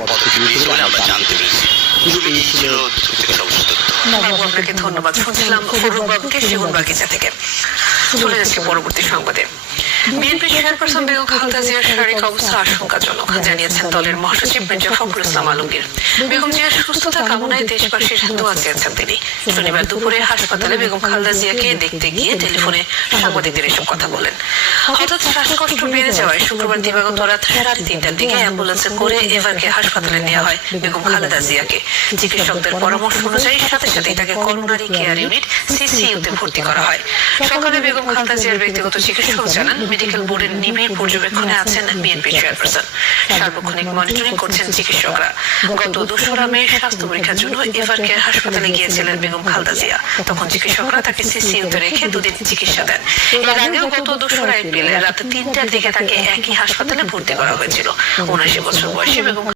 পদক্ষেপ নিয়েছে বলে আমরা জানতে পেরেছি। এই ছিল যুক্তিগত অবস্থা। আপনাকে ধন্যবাদ। শুনছিলাম ফরুক বাবুকে সেগুনবাগিচা থেকে। চলে যাচ্ছি পরবর্তী সংবাদে। বিএনপি চেয়ারপারসন বেগম খালেদা জিয়ার শারীরিক অবস্থা আশঙ্কাজনক জানিয়েছেন দলের মহাসচিব মির্জা ফখরুল ইসলাম আলমগীর। বেগম জিয়ার সুস্থতা কামনায় দেশবাসীর দোয়া চেয়েছেন তিনি। শনিবার দুপুরে হাসপাতালে বেগম খালেদা জিয়াকে দেখতে গিয়ে টেলিফোনে সাংবাদিকদের এসব কথা বলেন। হঠাৎ শ্বাসকষ্ট বেড়ে যাওয়ায় শুক্রবার দিবাগত রাত 3:30টার দিকে অ্যাম্বুলেন্সে করে এভারকে হাসপাতালে নেওয়া হয় বেগম খালেদা জিয়াকে। চিকিৎসকদের পরামর্শ অনুযায়ী সাথে সাথেই তাকে করোনারি কেয়ার ইউনিট সিসিইউতে ভর্তি করা হয়। সকালে বেগম খালেদা জিয়ার ব্যক্তিগত চিকিৎসক জানান, মেডিকেল বোর্ডের নিবিড় পর্যবেক্ষণে আছেন বিএনপি চেয়ারপারসন। সার্বক্ষণিক মনিটরিং করছেন চিকিৎসকরা। গত 2রা মে স্বাস্থ্য পরীক্ষার জন্য এভার কেয়ার হাসপাতালে গিয়েছিলেন বেগম খালেদা জিয়া। তখন চিকিৎসকরা তাকে সিসিইউতে রেখে 2 দিন চিকিৎসা দেন। এর আগেও গত 2রা এপ্রিল রাত 3টার দিকে তাকে একই হাসপাতালে ভর্তি করা হয়েছিল। 79 বছর বয়সী বেগম